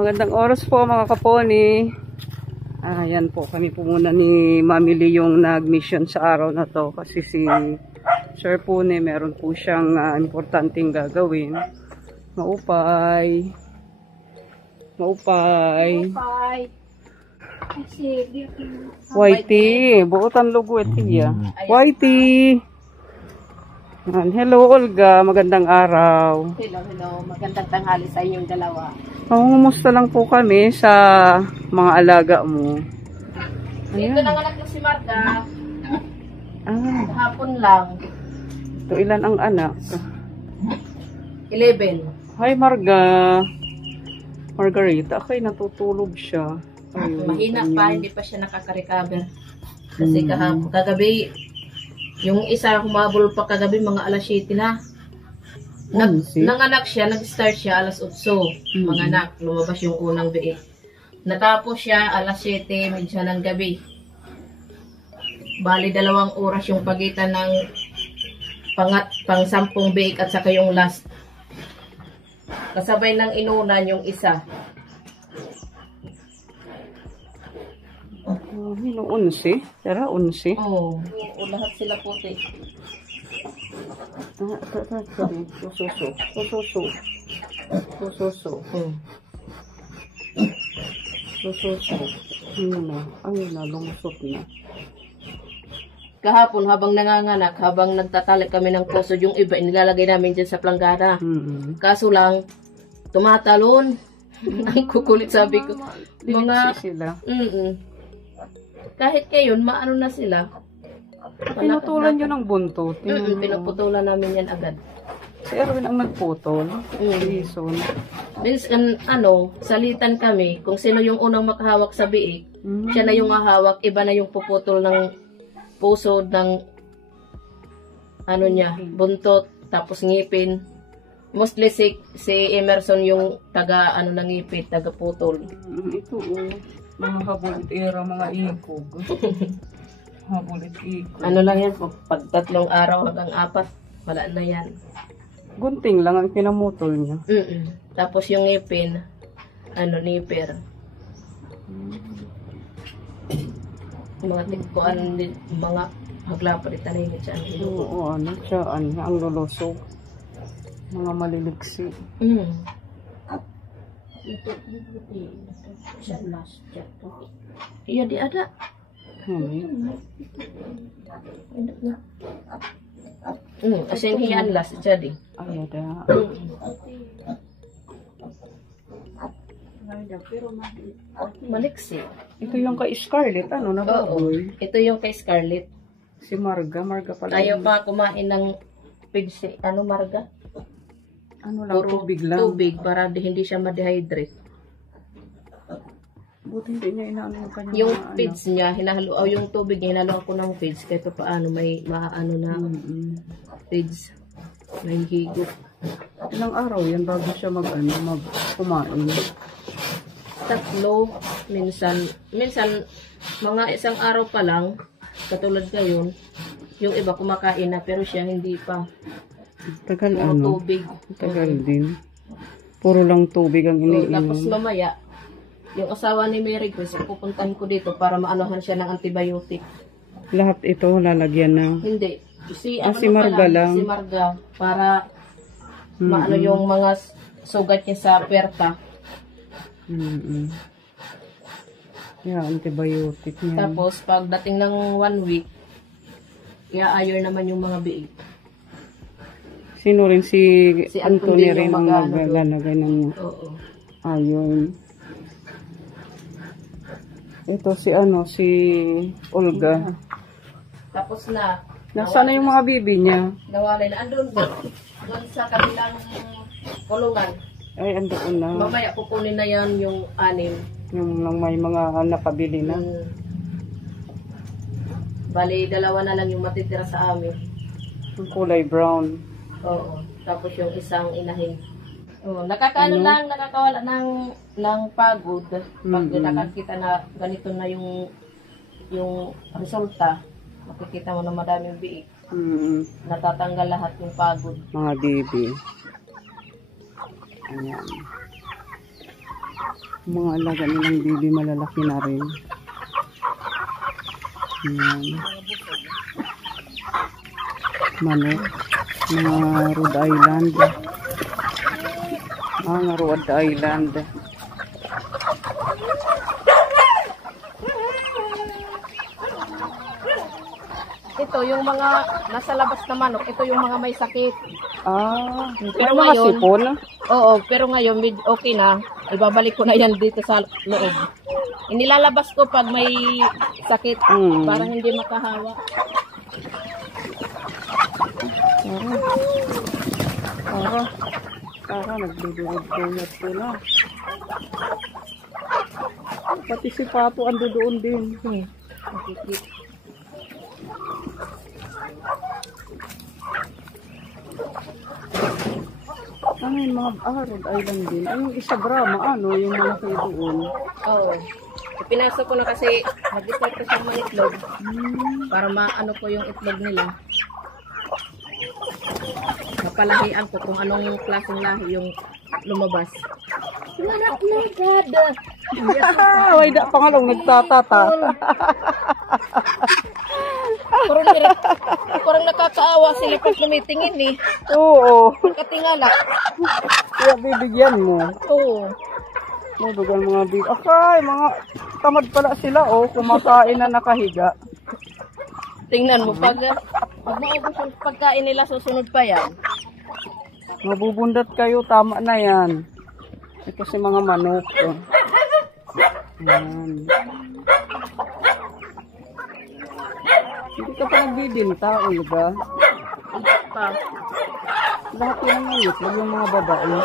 Magandang oras po mga kaponi. Ayan po, kami po muna ni Mami Lee yung nag-mission sa araw na to. Kasi si Sir Pune, meron po siyang importanteng gagawin. Maupay. Whitey, buotan lugo etiya. Whitey. Hello Olga, magandang araw. Hello, magandang tanghali sa inyong dalawa. Kumusta lang po kami sa mga alaga mo. Dito nanganak na si Marga. Hapon lang. Ito, ilan ang anak? 11. Hi Margarita, akay natutulog siya. Ayun, Mahina pa, hindi pa siya nakaka-recover. Kasi kagabi, yung isa humabol pa kagabi mga alas 7 na. Nanganak siya, nag-start siya alas 8. Manganak, lumabas yung unang biik. Natapos siya alas 7, medya ng gabi. Bali 2 oras yung pagitan ng pang 10 biik at saka yung last. Kasabay ng inunan yung isa. Yung 11? Tara, 11? Oo, lahat sila puti. Sususo. Ayun na, lumusot na. Kahapon, habang nanganganak, habang nagtatalik kami ng puso, yung iba, inilalagay namin dyan sa planggana. Kaso lang, tumatalon. Ang kukulit, sabi ko. Mga, sila. Kahit ngayon, maano na sila. Pinutulan nyo ng buntot. Pinuputulan namin yan agad. Si Erwin ang nagputol. Reason. Minsan, salitan kami, kung sino yung unang makahawak sa biik, siya na yung hahawak, iba na yung puputol ng puso ng buntot, tapos ngipin. Mostly si Emerson yung ng ngipit, taga putol. Ito mga habulit era, mga ikog. Habulit ikog. Ano lang yan po, pag 3 araw hanggang 4, wala na yan. Gunting lang ang pinamutol niya. Tapos yung ngipin, nipper. Mga tikpuan din, mga haglapalitan na yun siya. Oo, siya, ang lulusog. Mga maliliksi. Iya, di ada. Kasi yung hiyan last, jadi. Ay, ada. Maliksi. Ito yung kay Scarlett, nababoy? Ito yung kay Scarlett. Si Marga pala. Ayaw pa kumain ng pigsi, Marga? Tubig lang. Tubig, para hindi siya ma-dehydrate. Buti hindi niya inaano yung kanya. Yung feeds niya, yung tubig niya, hinalo ako ng feeds, kahit paano may maaano na feeds. May higop. Ilang araw yan bago siya kumain? 3, minsan mga 1 araw pa lang, katulad ngayon, yung iba kumakain na, pero siya hindi pa. Tagal tubig. Tagal din. Puro lang tubig ang iniinom. Tapos mamaya, yung asawa ni Mary Grace, pupuntahin ko dito para maanohan siya ng antibiotic. Lahat ito lalagyan na? Hindi. Si Marga lang. Si Marga, para maano yung mga sugat niya sa puwerta. Antibiotic niya. Tapos, pagdating ng 1 week, i-iron naman yung mga biik. Sino rin si Anthony rin ang maglalagay ng iron. Ito si Olga. Tapos na. Nasaan na yung mga bibi niya? Nawalay na. Andun sa kabilang kulungan. Ay, andun na. Mamaya kukunin na yan yung 6. Yung lang may mga napabili na. Bali, 2 na lang yung matitira sa amin. Yung kulay brown. Oo. Tapos yung isang inahin. Nakakawala ng pagod. Pag nakakita na ganito na yung resulta, makikita mo na madaming biik. Natatanggal lahat yung pagod. Mga bibi. Ayan. Mga alaga nilang baby malalaki na rin. Ayan. Manok. Mga Rhode Island. Mga Rhode Island. Ito yung mga nasa labas na manok, ito yung mga may sakit. Ah, Pero pero mga ngayon- sipon. Oo, pero ngayon okay na. Ibabalik ko na yan dito sa loob. Inilalabas ko pag may sakit para hindi makahawa. Para naglulod-dulot sila. Pati si Papo ando doon din. Nakikita. Ano yung mga Rhode Island din? Ay, yung isa Brahma, ano, yung malaki doon. Oo. Pinasok ko na kasi nag-start ko siyang mga itlog para maano ko yung itlog nila. Mapalahian ko kung anong klaseng lahi yung lumabas. Ay, da pangalong nagtatata. Parang nakakaawa sila pag tumitingin eh. Oo. Katingala. Kaya bibigyan mo. Oo. Bibigyan mga big. Okay, mga tamad pala sila, oh. Kumakain na nakahiga. Tingnan mo, pag maubos yung pagkain nila, susunod pa yan. Mabubundat kayo, tama na yan. Ito si mga manok. Oh. Ayan. Hindi ka pa nagbibinta, Olga. Pa. Lahat yung nangingitlog yung mga babae. Ha?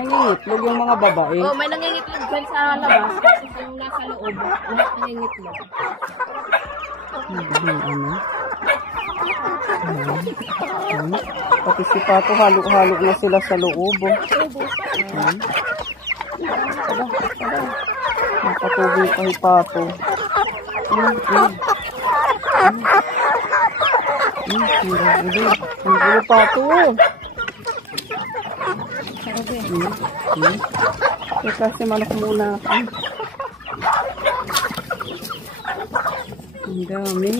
Nangingitlog yung mga babae. Oh, may nangingitlog dyan sa labas. Kasi yung nasa loob, lahat nangingitlog. Ano? Ayan. Pati si Pato, halo-halo na sila sa loob. Ayan. Nakatubig kay Pato. Ang gulo Pato. Kasi manok muna ako. Ang dami.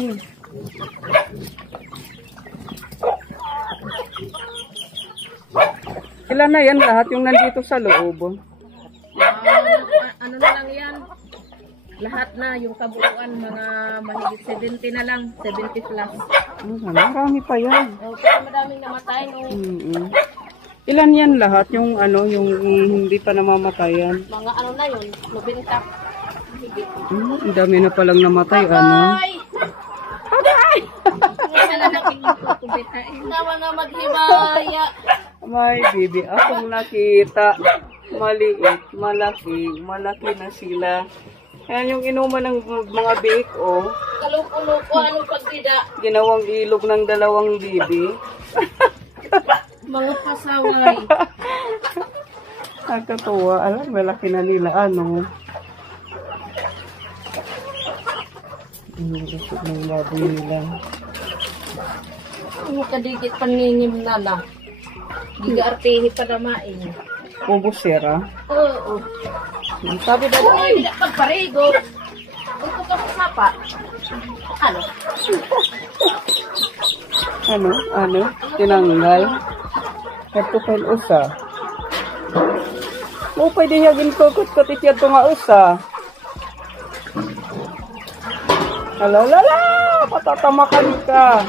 Ilan na yan lahat yung nandito sa loob? Ano na lang yan? Lahat na, yung kabuuan, mga mahigit 70 na lang, 70 plus. Marami pa yan. Kasi madaming namatay nung Ilan yan lahat? Yung ano, yung hindi pa namamatayan? mga ano na yun, 90. Mahigit. Ang dami na palang namatay, ano? Ay! Ay! Ngayon na nakikita na mga maghibaya. May bibi akong nakita. Maliit, malaki, malaki na sila. Yan yung inuman ng mga bake, oh. Kalupo-lupo, anong pagdida? Ginawang ilog ng dalawang bibi. Mga pasaway. Nakakatuwa. Alam, malaki na nila, ano. Lusot ng baboy nila. Ano kadigit paningim na na. Giga-artehi pa namain. Pubusera. Oo. Sabi daw, Uy, hindi pagparigo. Ito ka sapa. Ano? ano, tinanggal. Katukan usa. Mo pwede hagin ko katitiyad to nga usa. Lala, patatamakan ka.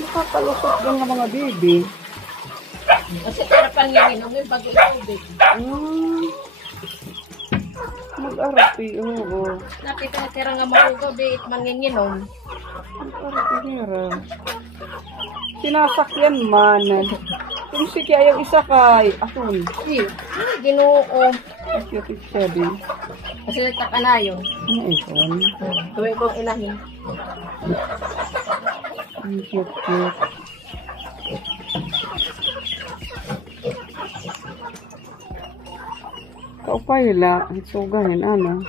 Nakakalusot din ng mga baby. Kasi para panginginom yung pag-iubig. Mag-arapi, oo. Nakita nga mahugaw, di manginginom. Mag-arapi nira. Sinasakyan man. Kung sige ayaw isa kay asun. Ginoo. Cute siya din. Kasi nagtaka na yun. Ano ison? Tuwing kong inahin. Ang cute. Kaupay la. Ang sugahin, ano?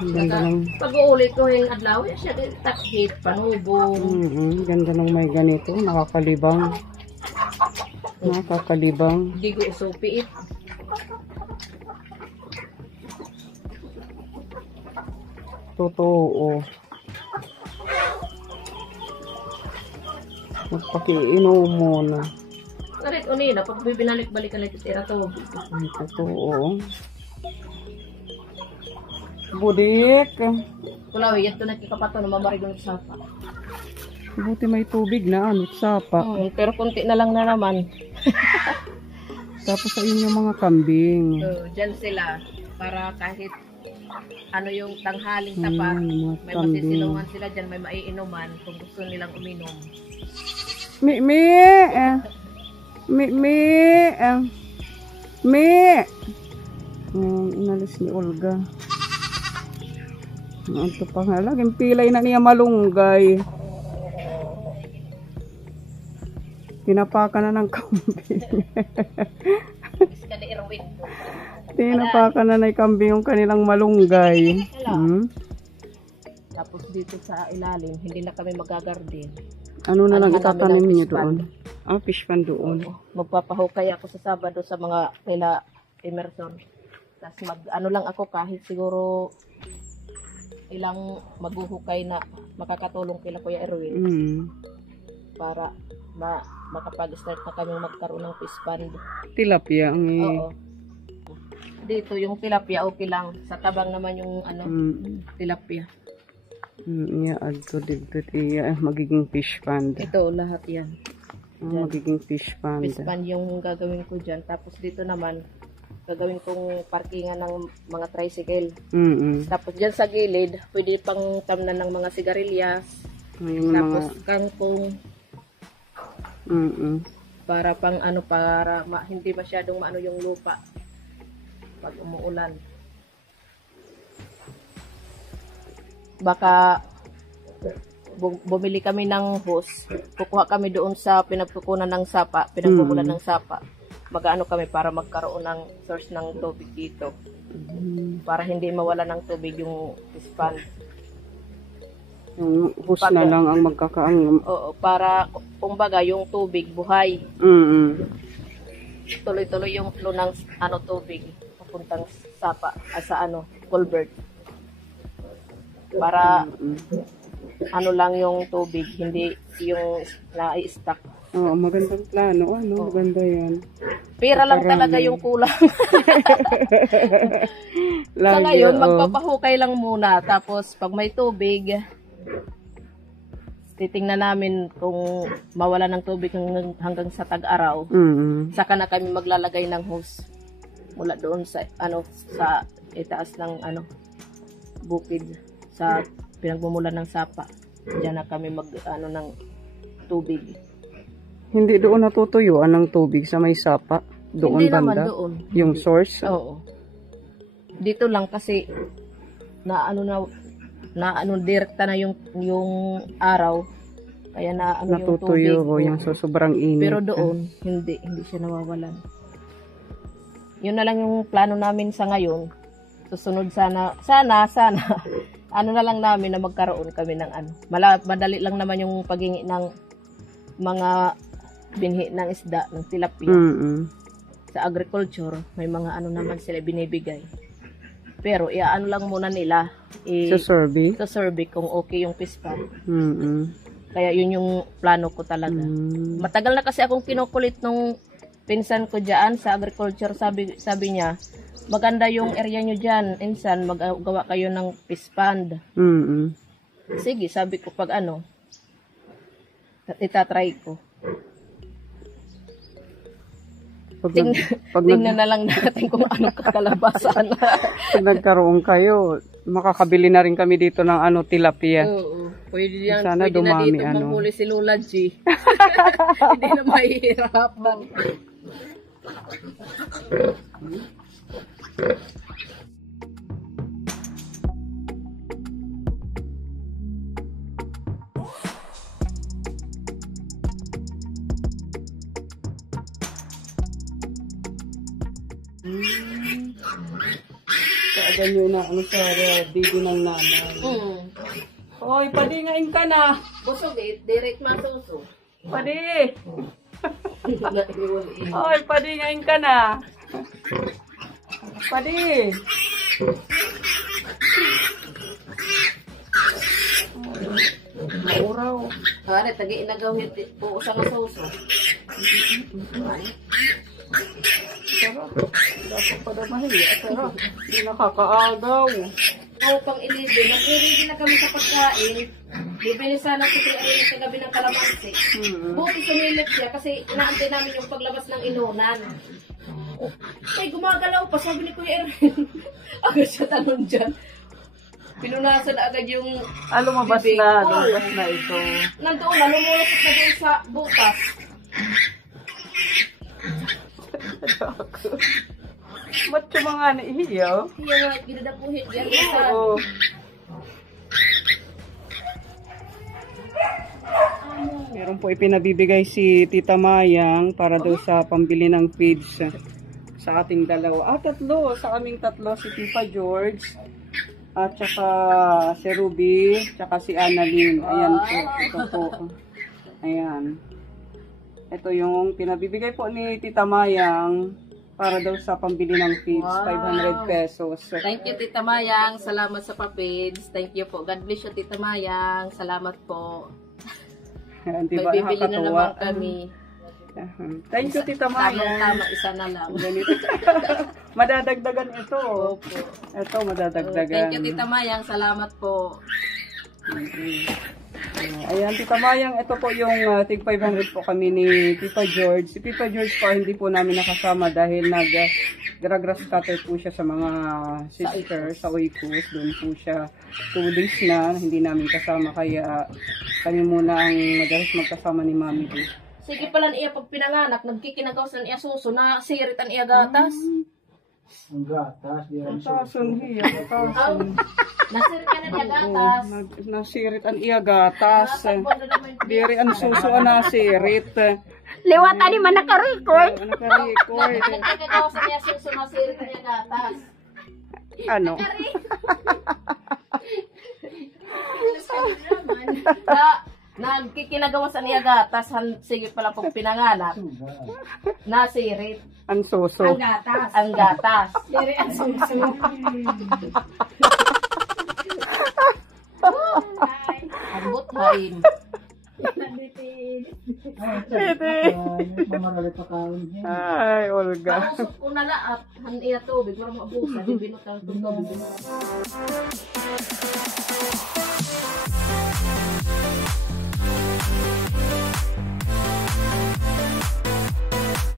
Ang ganda ng... Pag-uulit ko yung adlaw, siya din takhit, panubong. Ganda ng may ganito. Nakakalibang. Nakakalibang. Digo supiit. Totoo. Magpakiinom mo na. Karit unina, pag binalik-balikan lang titira to. Ay, totoo. Budik. Kulawi, yan to nagkikapato na mamarigong sapa. Buti may tubig na, ano, sapa. Pero kunti na lang na naman. Tapos sa inyo mga kambing. So, dyan sila. Para kahit ano yung tanghaling tapat, mga may kambing. masisilungan sila dyan, may maiinuman kung gusto nilang uminom. Mi. Inalis ni Olga. Ito pa nga lang, yung pilay na niya malunggay. Tinapakan na ng kambing. Tinapakan na ng kambing yung kanilang malunggay. Tapos dito sa ilalim, hindi na kami magagardin. Ano na lang Ano itatanim namin ang niyo fish doon? Fish pan doon. Magpapahukay ako sa Sabado sa mga kaila Emerson. Tapos ano lang ako kahit siguro ilang maghuhukay na makakatulong kila Kuya Erwin para makapag-start na kami magkaroon ng fish pond. Tilapia ang Oo. Dito yung tilapia okay lang. Sa tabang naman yung tilapia. Add to dito magiging fish pond. Ito lahat yan. Magiging fish pond. Fish pond yung gagawin ko dyan. Tapos dito naman gagawin kong parkingan ng mga tricycle. Tapos dyan sa gilid, pwede pang tamnan ng mga sigarilyas. Tapos kangkong. Para pang para hindi masyadong maano yung lupa pag umuulan. Baka bumili kami ng hose. Kukuha kami doon sa pinagkukunan ng sapa, pinagkukunan ng sapa. Mag-ano kami para magkaroon ng source ng tubig dito. Para hindi mawala ng tubig yung fish pond. Yung hose na lang ang magkakaang. Oo, para kumbaga yung tubig buhay. Tuloy-tuloy yung flow ng tubig papuntang sapa sa culvert. Para lang yung tubig, hindi yung na-stuck. Magandang plano. Maganda yan. Pera lang talaga yung kulang. Sa ngayon, magpapahukay lang muna. Tapos, pag may tubig, titingnan namin kung mawala ng tubig hanggang sa tag-araw. Saka na kami maglalagay ng hose. Mula doon sa itaas ng bukid sa pinagmumulan ng sapa. Diyan na kami ng tubig. Hindi doon natutuyuan ng tubig sa may sapa? Doon hindi banda? Naman doon. Yung source? Oo. Dito lang kasi direkta na yung araw. Kaya natutuyo yung tubig. Yung sobrang init. Pero doon, hindi siya nawawalan. Yun na lang yung plano namin sa ngayon. Susunod sana na lang namin na magkaroon kami ng madali lang naman yung paghingi ng mga binhi ng isda, ng tilapia. Sa agriculture, may mga naman sila binibigay. Pero lang muna nila sa survey kung okay yung fish pond. Kaya yun yung plano ko talaga. Matagal na kasi akong kinukulit nung pinsan ko dyan sa agriculture. Sabi niya, maganda yung area nyo dyan. Insan, magawa kayo ng fish pond. Sige, sabi ko pag itatry ko. Tingnan na lang natin kung anong kakalabasan. Pag nagkaroon kayo, makakabili na rin kami dito ng tilapia. Oo. Pwede yan. Sana Pwede dumami, na dito manghuli si Lola G. Hindi na mahihirapan. Aga nyo na ano sa baby ng nanay. Hoy, padingain ka na. Busog eh, direct masuso. Padi. Hoy, padingain ka na. Padi. Mauraw. Kare, tagi inagawin po sa masuso. Sarap. Dapat pa daw mahiya. Sarap. Hindi nakakaagaw. Oo, pang 11, nag-ready na kami sa pagkain. Bibili sana si Kuya Ariel sa gabi ng kalamansi. Buti sumilip siya kasi inaantay namin yung paglabas ng inunan. Ay, gumagalaw pa, sabi ni Kuya Ariel. Agad siya tanong dyan. Pinunasan agad yung Lumabas bibig. na. Oo. Lumabas na ito. Nandoon na, lumulusot na doon sa butas. Ba't yung mga naihiyaw? Kaya nga, ginadapuhin yan. Isa. Oo. Meron po ipinabibigay si Tita Mayang para daw sa pambili ng feeds sa ating dalawa. Tatlo. Sa aming tatlo, si Tita George, at saka si Ruby, saka si Annalyn. Ayan po. Ito po. Ayan. Ito yung pinabibigay po ni Tita Mayang para daw sa pambili ng feeds. 500 pesos. Thank you, Tita Mayang. Salamat sa pa-feeds. Thank you po. God bless you, Tita Mayang. Salamat po. Ayan, diba, May bibili na nakakatuwa. naman kami. Thank you, Tita Mayang. Tama, isa na lang. Ganito. Madadagdagan ito. Opo. Ito, madadagdagan. Thank you, Tita Mayang. Salamat po. Ayan, Tita Mayang, ito po yung tig 500 po kami ni Tita George. Si Tita George po hindi po namin nakasama dahil nag-grass cutter po siya sa mga sisters sa Oikos. Doon po siya 2 days na hindi namin kasama kaya kami muna ang madalas magkasama ni Mami. Sige pala niya pag pinanganak, nagkikinagawas na niya suso na sirit ang iya gatas. Ang gatas, di Ang rin tason hiya, tason. Nasirit ka na niya gatas. Nasirit ang iya gatas. Natakbo na naman yung Diri ang suso ang nasirit. Liwata ni man naka-record. Naka-record. nagkikagawas na niya suso na sirit ang iya gatas. Ano? Nagkikinagawa sa niya gatas, sige pala pag pinanganak, nasirit Ang suso. ang gatas. Diri ang suso. Ang buthain. Mamarali pa kaon. Ay, Olga. Mausok ko na laat, han iya tubig, wala maabusan, binutang tubig.